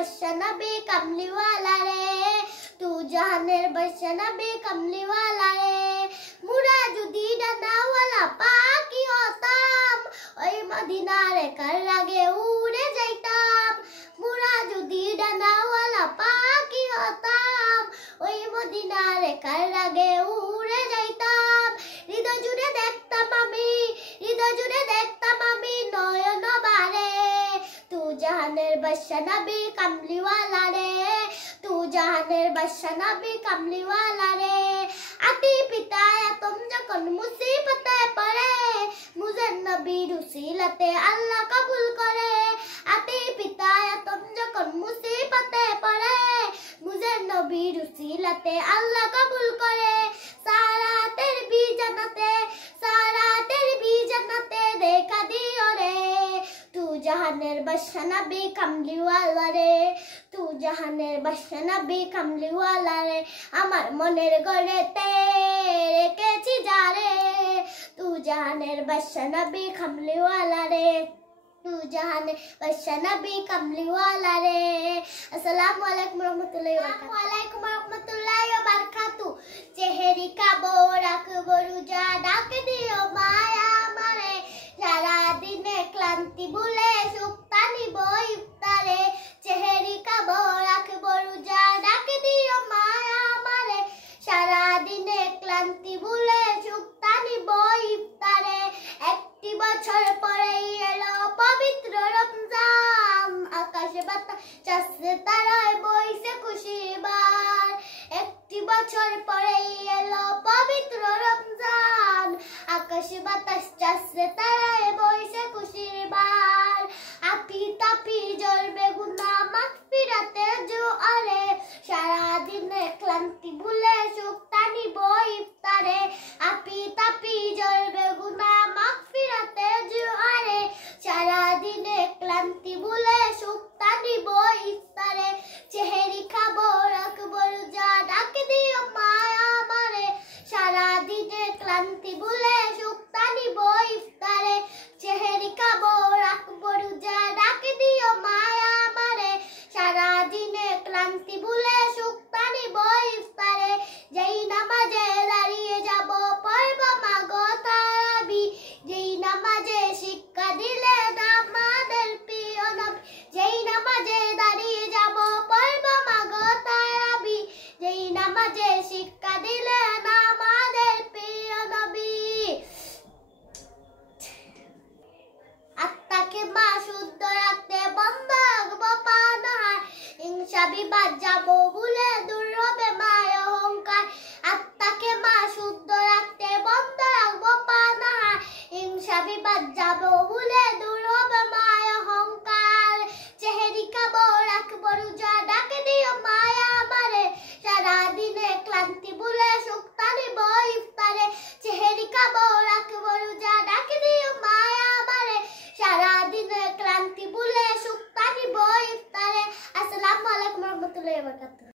बादशाह नबी कमली वाला रे तू जहानेर बादशाह नबी कमली वाला रे मुरा जुदी डानावाला पाखी হতাম ওই মদিনার কার আগে উড়ে যাইতাম মুরা जुदी ডানাওয়ালা পাখি হতাম ওই মদিনার কার আগে উড়ে যাইতাম হৃদয় জুড়ে দেখতাম আমি নয়ন বারে तू जहानेर बादशाह नबी कमली वाला रे तू जहानेर बादशाह नबी कमली वाला रे आती पिता तुम जखन मुसीबते पड़े मुझे नबीर उसीलते अल्लाह कबूल करे आती पिता तुम जखन मुसीबते पड़े मुझे नबीर उसीलते अल्लाह कबूल करे सारा तेरे भी जन्नते देखा दियो रे तू जहानेर बादशाह नबी कमली वाला रे तू जहानेर बादशाह नबी कमली वाला रे আমার মনের গড়েতে রেখেছি যারে तू जहानेर बादशाह नबी कमली वाला रे तू जहानेर बादशाह नबी कमली वाला रे अस्सलामु अलैकुम रहमतुल्लाहि व बरकातहू চেহারি খাবো রাখবো রোজা ডাক দিও মায়া আমারে সারা দিনে ক্লান্তি ভুলে সুক্তা নিব ইফতারে চেহারি খাবো রাখবো রোজা ডাক দিও মায়া আমারে সারা দিনে ক্লান্তি ভুলে সুক্তা নিব ইফতারে একটি বছর পরেই এলো পবিত্র রমজান আকাশে বাতাসে তারায় বইছে খুশির বার একটি বছর পরেই এলো পবিত্র রমজান আকাশে বাতাসে তারায় বইছে খুশির বার আপি তাপি জ্বলবে গুনাহ মাগফিরাতের জোয়ারে সারা দিনে ক্লান্তি ভুলে সুক্তা নিব ইফতারে আপি তাপি জ্বলবে গুনাহ মাগফিরাতের জোয়ারে সারা দিনে ক্লান্তি ভুলে সুক্তা নিব ইফতারে চেহারি খাবো রাখবো রোজা ডাক দিও মায়া আমারে সারা দিনে ক্লান্তি ভুলে সুক্তা নিব ইফতারে চেহারি খাবো রাখবো রোজা ডাক দিও মায়া আমারে সারা দিনে ক্লান্তি ভুলে সুক্তা নিব ইফতারে যেই নামাজে দাঁড়িয়ে যাব পড়ব মাগো তারাবি যেই নামাজে শিক্ষা দিলেন আমাদের প্রিয় নবী যেই নামাজে দাঁড়িয়ে যাব পড়ব মাগো তারাবি যেই নামাজে শিক্ষা দিলেন আমাদের প্রিয় নবী আত্মাকে মা শুদ্ধ রাখতে বন্ধ রাখবো পানাহার হিংসা বিবাদ যাব ভুলে দূর হবে মায় অহংকার